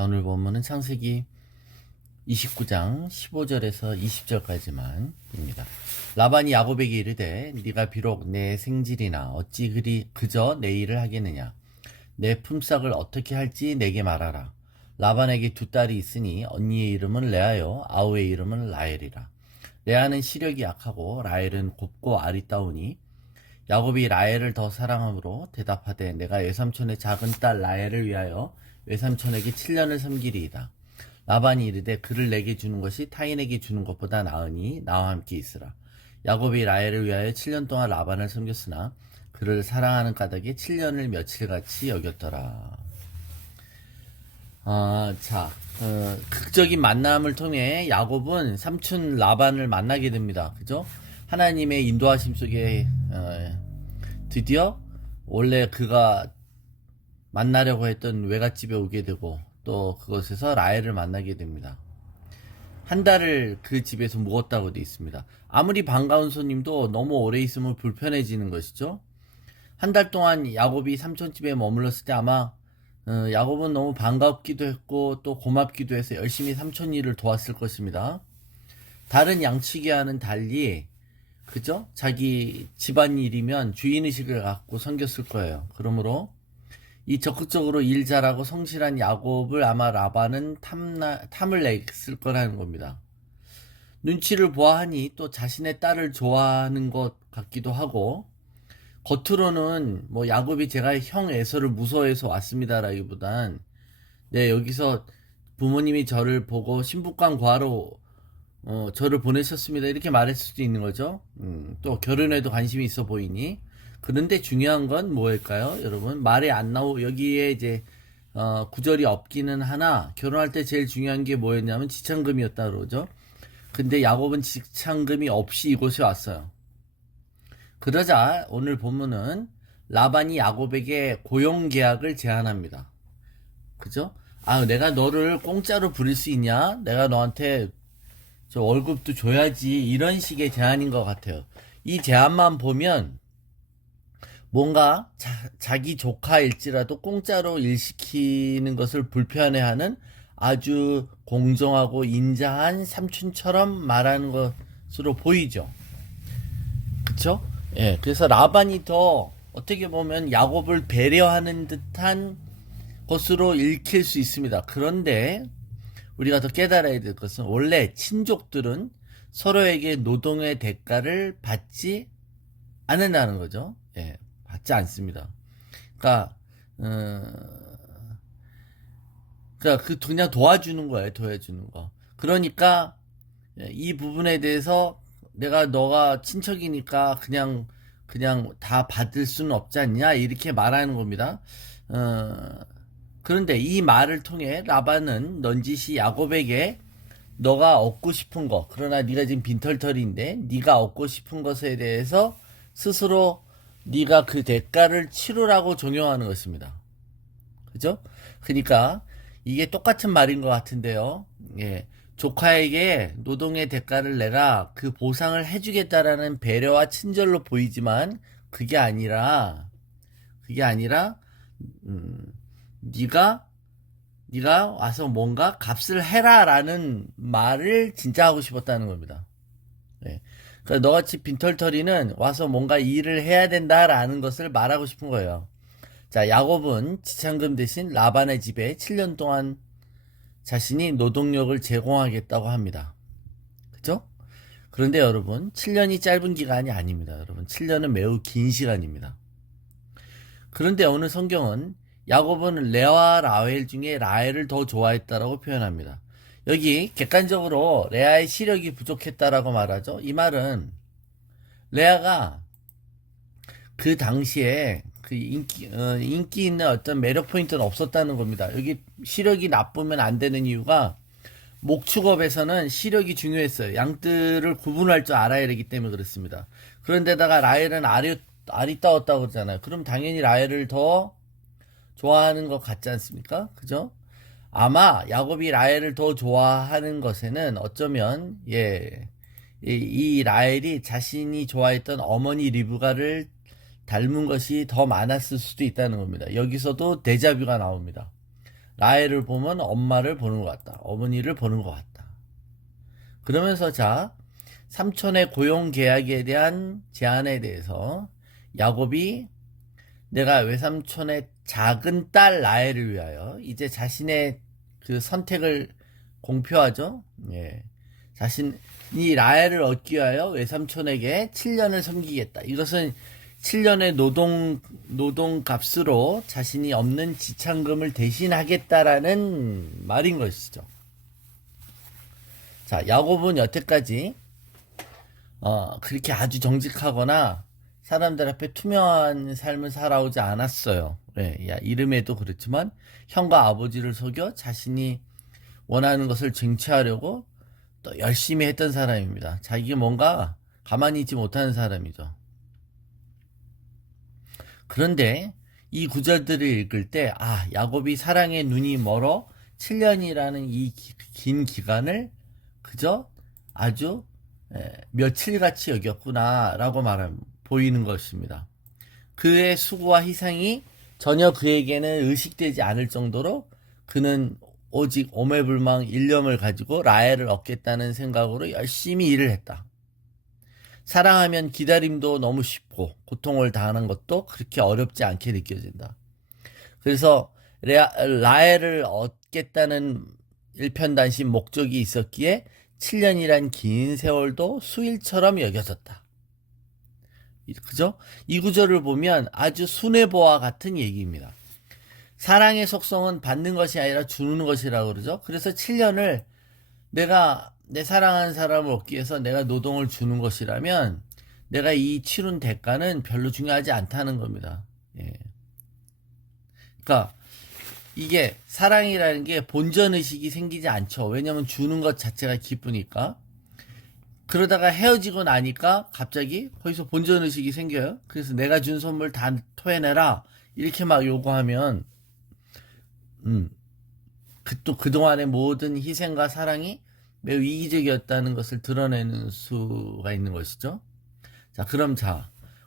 자, 오늘 본문은 창세기 29장 15절에서 20절까지만입니다. 라반이 야곱에게 이르되 네가 비록 내 생질이나 어찌 그저 내 일을 하겠느냐. 내 품삯을 어떻게 할지 내게 말하라. 라반에게 두 딸이 있으니 언니의 이름은 레아요 아우의 이름은 라헬이라. 레아는 시력이 약하고 라헬은 곱고 아리따우니 야곱이 라헬을 더 사랑함으로 대답하되 내가 외삼촌의 작은 딸 라헬을 위하여 외삼촌에게 7년을 섬기리이다. 라반이 이르되 그를 내게 주는 것이 타인에게 주는 것보다 나으니 나와 함께 있으라. 야곱이 라헬을 위하여 7년 동안 라반을 섬겼으나 그를 사랑하는 까닭에 7년을 며칠같이 여겼더라. 극적인 만남을 통해 야곱은 삼촌 라반을 만나게 됩니다. 그죠? 하나님의 인도하심 속에 드디어 원래 그가 만나려고 했던 외갓집에 오게 되고 또 그곳에서 라헬을 만나게 됩니다. 한 달을 그 집에서 묵었다고 되어 있습니다. 아무리 반가운 손님도 너무 오래 있으면 불편해지는 것이죠. 한 달 동안 야곱이 삼촌집에 머물렀을 때 아마 야곱은 너무 반갑기도 했고 또 고맙기도 해서 열심히 삼촌 일을 도왔을 것입니다. 다른 양치기와는 달리 그죠? 자기 집안일이면 주인의식을 갖고 섬겼을 거예요. 그러므로 이 적극적으로 일 잘하고 성실한 야곱을 아마 라반은 탐을 냈을 거라는 겁니다. 눈치를 보아하니 또 자신의 딸을 좋아하는 것 같기도 하고 겉으로는 뭐 야곱이 제가 형 에서를 무서워해서 왔습니다라기보단 여기서 부모님이 저를 보고 신부관 구하러 저를 보내셨습니다 이렇게 말했을 수도 있는 거죠. 또 결혼에도 관심이 있어 보이니. 그런데 중요한 건 뭐일까요? 여러분 말이 안 여기에 이제 구절이 없기는 하나 결혼할 때 제일 중요한 게 뭐였냐면 지참금이었다 그러죠. 근데 야곱은 지참금이 없이 이곳에 왔어요. 그러자 오늘 본문은 라반이 야곱에게 고용계약을 제안합니다. 그죠? 내가 너를 공짜로 부릴 수 있냐? 내가 너한테 저 월급도 줘야지 이런 식의 제안인 것 같아요. 이 제안만 보면 뭔가 자기 조카일지라도 공짜로 일 시키는 것을 불편해하는 아주 공정하고 인자한 삼촌처럼 말하는 것으로 보이죠. 그쵸? 예, 그래서 라반이 더 어떻게 보면 야곱을 배려하는 듯한 것으로 읽힐 수 있습니다. 그런데 우리가 더 깨달아야 될 것은 원래 친족들은 서로에게 노동의 대가를 받지 않는다는 거죠. 예, 받지 않습니다. 그러니까 그냥 도와주는 거예요. 도와주는 거. 그러니까 이 부분에 대해서 너가 친척이니까 그냥 다 받을 수는 없지 않냐 이렇게 말하는 겁니다. 그런데 이 말을 통해 라반은 넌지시 야곱에게 너가 얻고 싶은 거, 그러나 네가 지금 빈털터리인데 네가 얻고 싶은 것에 대해서 스스로 네가 그 대가를 치르라고 종용하는 것입니다. 그죠? 그러니까 이게 똑같은 말인 것 같은데요. 예. 조카에게 노동의 대가를 내가 그 보상을 해주겠다라는 배려와 친절로 보이지만 그게 아니라 네가 와서 뭔가 값을 해라라는 말을 진짜 하고 싶었다는 겁니다. 네. 그러니까 너같이 빈털터리는 와서 뭔가 일을 해야 된다라는 것을 말하고 싶은 거예요. 자, 야곱은 지참금 대신 라반의 집에 7년 동안 자신이 노동력을 제공하겠다고 합니다. 그죠? 그런데 여러분, 7년이 짧은 기간이 아닙니다. 여러분, 7년은 매우 긴 시간입니다. 그런데 오늘 성경은 야곱은 레아와 라헬 중에 라헬을 더 좋아했다라고 표현합니다. 여기 객관적으로 레아의 시력이 부족했다라고 말하죠. 이 말은 레아가 그 당시에 그 인기 있는 어떤 매력 포인트는 없었다는 겁니다. 여기 시력이 나쁘면 안 되는 이유가 목축업에서는 시력이 중요했어요. 양들을 구분할 줄 알아야 되기 때문에 그렇습니다. 그런데다가 라헬은 아리따웠다고 그러잖아요. 그럼 당연히 라헬을 더 좋아하는 것 같지 않습니까? 그죠? 아마 야곱이 라헬을 더 좋아하는 것에는 어쩌면 이 라헬이 자신이 좋아했던 어머니 리브가를 닮은 것이 더 많았을 수도 있다는 겁니다. 여기서도 데자뷰가 나옵니다. 라헬을 보면 엄마를 보는 것 같다. 어머니를 보는 것 같다. 그러면서 자, 삼촌의 고용 계약에 대한 제안에 대해서 야곱이 내가 외삼촌의 작은 딸 라헬을 위하여 이제 자신의 그 선택을 공표하죠. 예. 자신이 라헬을 얻기 위하여 외삼촌에게 7년을 섬기겠다. 이것은 7년의 노동 값으로 자신이 없는 지참금을 대신하겠다라는 말인 것이죠. 자, 야곱은 여태까지 그렇게 아주 정직하거나 사람들 앞에 투명한 삶을 살아오지 않았어요. 네, 이름에도 그렇지만 형과 아버지를 속여 자신이 원하는 것을 쟁취하려고 또 열심히 했던 사람입니다. 자기가 뭔가 가만히 있지 못하는 사람이죠. 그런데 이 구절들을 읽을 때 야곱이 사랑의 눈이 멀어 7년이라는 이 긴 기간을 그저 아주 며칠같이 여겼구나라고 보이는 것입니다. 그의 수고와 희생이 전혀 그에게는 의식되지 않을 정도로 그는 오직 오매불망 일념을 가지고 라헬을 얻겠다는 생각으로 열심히 일을 했다. 사랑하면 기다림도 너무 쉽고 고통을 당하는 것도 그렇게 어렵지 않게 느껴진다. 그래서 라헬을 얻겠다는 일편단심 목적이 있었기에 7년이란 긴 세월도 수일처럼 여겨졌다. 그죠? 이 구절을 보면 아주 순애보와 같은 얘기입니다. 사랑의 속성은 받는 것이 아니라 주는 것이라고 그러죠. 그래서 7년을 내가 내 사랑하는 사람을 얻기 위해서 내가 노동을 주는 것이라면 내가 이 치른 대가는 별로 중요하지 않다는 겁니다. 예. 그러니까 이게 사랑이라는 게 본전의식이 생기지 않죠. 왜냐면 주는 것 자체가 기쁘니까. 그러다가 헤어지고 나니까 갑자기 거기서 본전의식이 생겨요. 그래서 내가 준 선물 다 토해내라 이렇게 막 요구하면 또 그동안의 모든 희생과 사랑이 매우 이기적이었다는 것을 드러내는 수가 있는 것이죠. 자, 그럼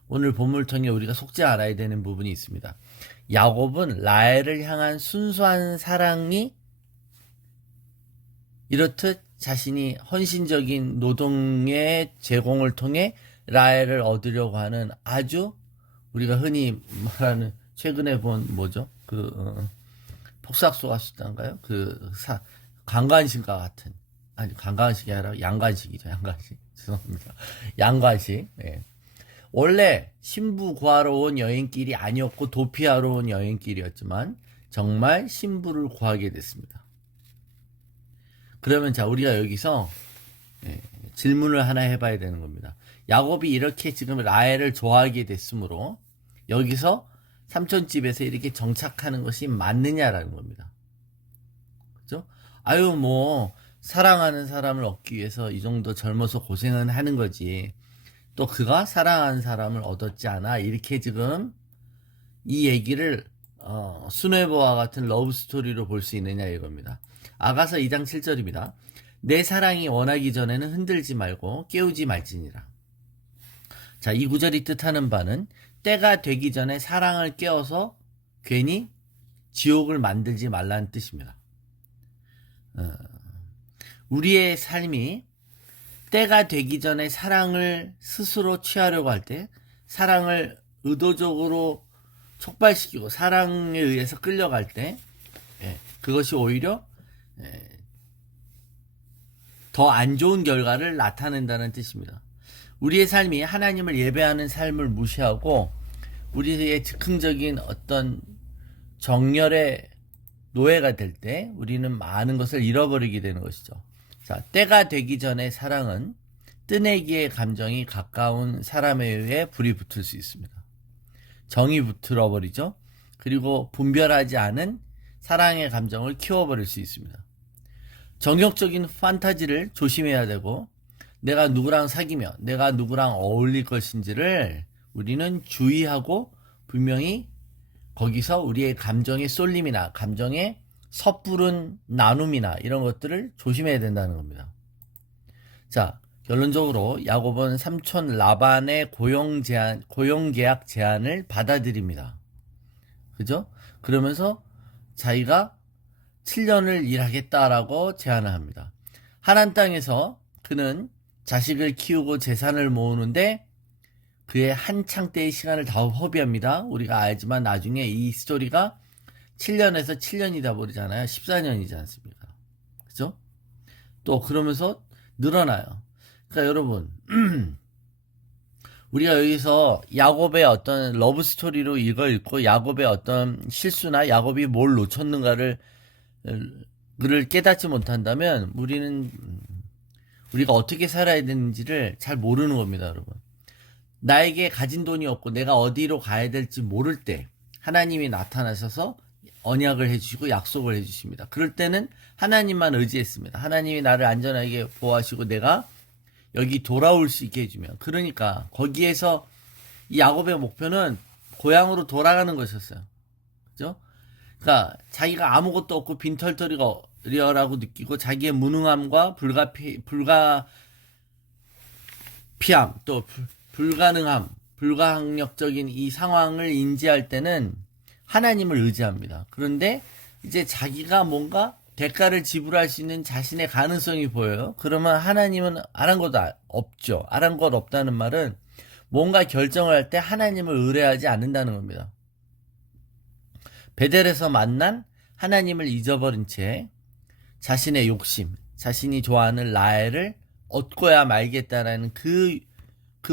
오늘 본문을 통해 우리가 속지 않아야 되는 부분이 있습니다. 야곱은 라헬을 향한 순수한 사랑이 이렇듯 자신이 헌신적인 노동의 제공을 통해 라헬을 얻으려고 하는 아주 우리가 흔히 말하는 최근에 본 뭐죠? 폭삭소가 수단가요? 강간식과 같은 강간식이 아니라 양간식이죠. 양간식. 죄송합니다. 양간식. 예. 원래 신부 구하러 온 여행길이 아니었고 도피하러 온 여행길이었지만 정말 신부를 구하게 됐습니다. 그러면 우리가 여기서 질문을 하나 해봐야 되는 겁니다. 야곱이 이렇게 지금 라헬을 좋아하게 됐으므로 여기서 삼촌집에서 이렇게 정착하는 것이 맞느냐라는 겁니다. 그죠? 사랑하는 사람을 얻기 위해서 이 정도 젊어서 고생은 하는 거지. 또 그가 사랑하는 사람을 얻었지 않아. 이렇게 지금 이 얘기를 순애보와 같은 러브스토리로 볼 수 있느냐 이겁니다. 아가서 2장 7절입니다. 내 사랑이 원하기 전에는 흔들지 말고 깨우지 말지니라. 자, 이 구절이 뜻하는 바는 때가 되기 전에 사랑을 깨워서 괜히 지옥을 만들지 말라는 뜻입니다. 우리의 삶이 때가 되기 전에 사랑을 스스로 취하려고 할 때, 사랑을 의도적으로 촉발시키고 사랑에 의해서 끌려갈 때, 그것이 오히려 더 안 좋은 결과를 나타낸다는 뜻입니다. 우리의 삶이 하나님을 예배하는 삶을 무시하고 우리의 즉흥적인 어떤 정열의 노예가 될 때 우리는 많은 것을 잃어버리게 되는 것이죠. 자, 때가 되기 전에 사랑은 뜨내기의 감정이 가까운 사람에 의해 불이 붙을 수 있습니다. 정이 붙어버리죠. 그리고 분별하지 않은 사랑의 감정을 키워버릴 수 있습니다. 정욕적인 판타지를 조심해야 되고 내가 누구랑 사귀며 내가 누구랑 어울릴 것인지를 우리는 주의하고 분명히 거기서 우리의 감정의 쏠림이나 감정의 섣부른 나눔이나 이런 것들을 조심해야 된다는 겁니다. 자, 결론적으로 야곱은 삼촌 라반의 고용계약 제안을 받아들입니다. 그죠? 그러면서 자기가 7년을 일하겠다라고 제안을 합니다. 하란 땅에서 그는 자식을 키우고 재산을 모으는데 그의 한창 때의 시간을 다 허비합니다. 우리가 알지만 나중에 이 스토리가 7년에서 7년이다 버리잖아요. 14년이지 않습니까? 그죠? 또 그러면서 늘어나요. 그러니까 여러분 우리가 여기서 야곱의 어떤 러브 스토리로 이거 읽고 야곱의 어떤 실수나 야곱이 뭘 놓쳤는가를 그를 깨닫지 못한다면 우리가 어떻게 살아야 되는지를 잘 모르는 겁니다, 여러분. 나에게 가진 돈이 없고 내가 어디로 가야 될지 모를 때 하나님이 나타나셔서 언약을 해주시고 약속을 해주십니다. 그럴 때는 하나님만 의지했습니다. 하나님이 나를 안전하게 보호하시고 내가 여기 돌아올 수 있게 해주면, 그러니까 거기에서 이 야곱의 목표는 고향으로 돌아가는 것이었어요. 그죠? 그러니까 자기가 아무것도 없고 빈털터리라고 느끼고 자기의 무능함과 불가피함 또 불가능함, 불가항력적인 이 상황을 인지할 때는 하나님을 의지합니다. 그런데 이제 자기가 뭔가 대가를 지불할 수 있는 자신의 가능성이 보여요. 그러면 하나님은 아랑곳 없죠. 아랑곳 없다는 말은 뭔가 결정을 할 때 하나님을 의뢰하지 않는다는 겁니다. 베델에서 만난 하나님을 잊어버린 채 자신의 욕심, 자신이 좋아하는 라헬을 얻고야 말겠다라는 그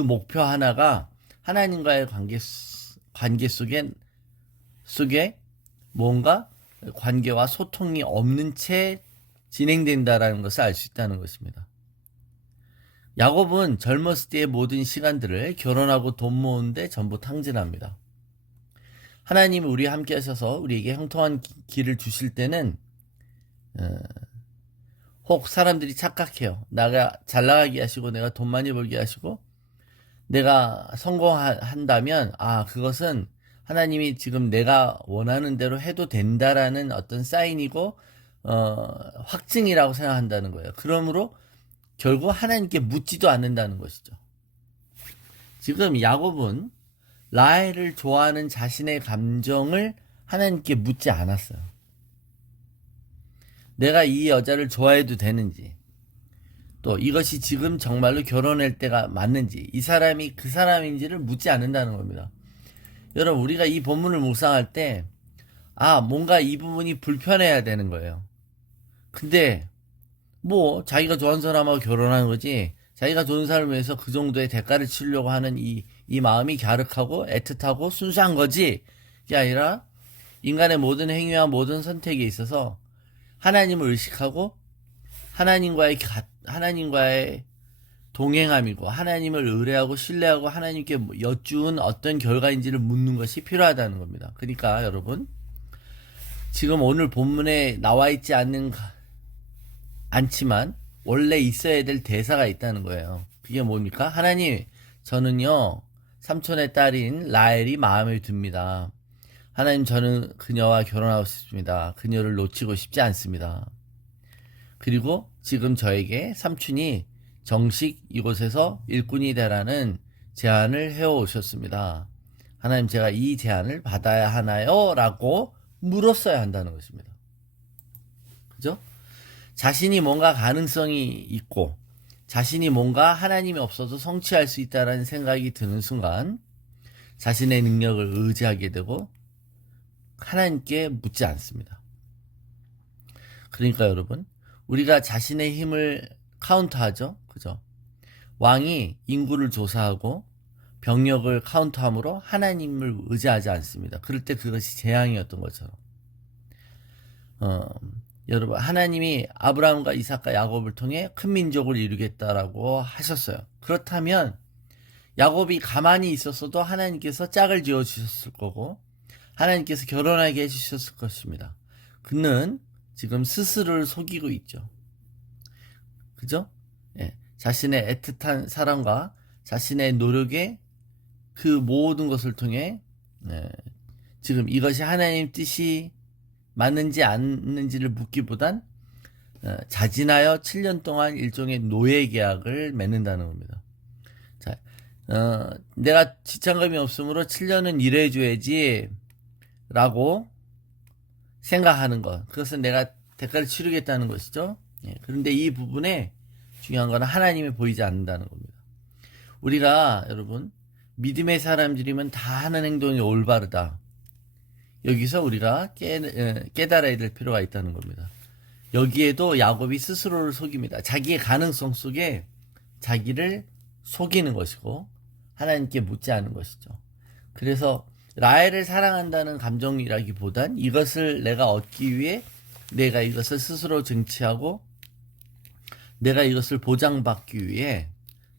목표 하나가 하나님과의 관계 속에 뭔가 관계와 소통이 없는 채 진행된다라는 것을 알 수 있다는 것입니다. 야곱은 젊었을 때의 모든 시간들을 결혼하고 돈 모으는데 전부 탕진합니다. 하나님이 우리와 함께 하셔서 우리에게 형통한 길을 주실 때는 혹 사람들이 착각해요. 나가 잘 나가게 하시고 내가 돈 많이 벌게 하시고 내가 성공한다면 그것은 하나님이 지금 내가 원하는 대로 해도 된다라는 어떤 사인이고 확증이라고 생각한다는 거예요. 그러므로 결국 하나님께 묻지도 않는다는 것이죠. 지금 야곱은 라헬을 좋아하는 자신의 감정을 하나님께 묻지 않았어요. 내가 이 여자를 좋아해도 되는지, 또 이것이 지금 정말로 결혼할 때가 맞는지, 이 사람이 그 사람인지를 묻지 않는다는 겁니다. 여러분, 우리가 이 본문을 묵상할 때 뭔가 이 부분이 불편해야 되는 거예요. 근데 자기가 좋아하는 사람하고 결혼하는 거지, 자기가 좋은 사람을 위해서 그 정도의 대가를 치려고 하는 이 마음이 갸륵하고 애틋하고 순수한 거지, 그게 아니라 인간의 모든 행위와 모든 선택에 있어서 하나님을 의식하고 하나님과의 동행함이고 하나님을 의뢰하고 신뢰하고 하나님께 여쭈은 어떤 결과인지를 묻는 것이 필요하다는 겁니다. 그러니까 여러분, 지금 오늘 본문에 나와 있지 않지만 원래 있어야 될 대사가 있다는 거예요. 그게 뭡니까? 하나님, 저는요 삼촌의 딸인 라헬이 마음에 듭니다. 하나님, 저는 그녀와 결혼하고 싶습니다. 그녀를 놓치고 싶지 않습니다. 그리고 지금 저에게 삼촌이 정식 이곳에서 일꾼이 되라는 제안을 해오셨습니다. 하나님, 제가 이 제안을 받아야 하나요? 라고 물었어야 한다는 것입니다. 그죠? 자신이 뭔가 가능성이 있고 자신이 뭔가 하나님이 없어도 성취할 수 있다는 생각이 드는 순간 자신의 능력을 의지하게 되고 하나님께 묻지 않습니다. 그러니까 여러분, 우리가 자신의 힘을 카운트하죠. 그죠? 왕이 인구를 조사하고 병력을 카운트함으로 하나님을 의지하지 않습니다. 그럴 때 그것이 재앙이었던 것처럼. 여러분, 하나님이 아브라함과 이삭과 야곱을 통해 큰 민족을 이루겠다라고 하셨어요. 그렇다면 야곱이 가만히 있었어도 하나님께서 짝을 지어주셨을 거고 하나님께서 결혼하게 해주셨을 것입니다. 그는 지금 스스로를 속이고 있죠. 그죠? 예. 자신의 애틋한 사랑과 자신의 노력의 그 모든 것을 통해 지금 이것이 하나님 뜻이 맞는지 않는지를 묻기보단 자진하여 7년 동안 일종의 노예 계약을 맺는다는 겁니다. 자, 내가 지참금이 없으므로 7년은 일해줘야지 라고 생각하는 것, 그것은 내가 대가를 치르겠다는 것이죠. 예, 그런데 이 부분에 중요한 건 하나님이 보이지 않는다는 겁니다. 우리가 여러분 믿음의 사람들이면 다 하는 행동이 올바르다. 여기서 우리가 깨달아야 될 필요가 있다는 겁니다. 여기에도 야곱이 스스로를 속입니다. 자기의 가능성 속에 자기를 속이는 것이고 하나님께 묻지 않은 것이죠. 그래서 라헬을 사랑한다는 감정이라기보단 이것을 내가 얻기 위해 내가 이것을 스스로 쟁취하고 내가 이것을 보장받기 위해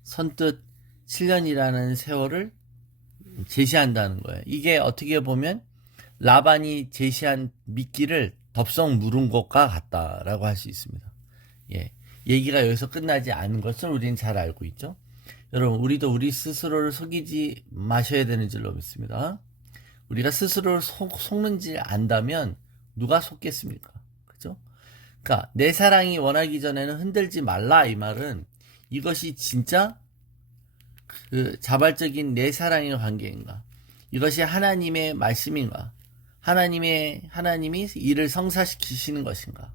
선뜻 7년이라는 세월을 제시한다는 거예요. 이게 어떻게 보면 라반이 제시한 미끼를 덥석 물은 것과 같다라고 할 수 있습니다. 예, 얘기가 여기서 끝나지 않은 것을 우리는 잘 알고 있죠. 여러분, 우리도 우리 스스로를 속이지 마셔야 되는 줄로 믿습니다. 우리가 스스로를 속는지 안다면 누가 속겠습니까? 그죠? 그러니까 내 사랑이 원하기 전에는 흔들지 말라, 이 말은 이것이 진짜 그 자발적인 내 사랑의 관계인가? 이것이 하나님의 말씀인가? 하나님이 이를 성사시키시는 것인가?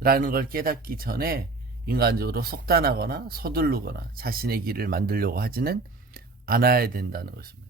라는 걸 깨닫기 전에 인간적으로 속단하거나 서두르거나 자신의 길을 만들려고 하지는 않아야 된다는 것입니다.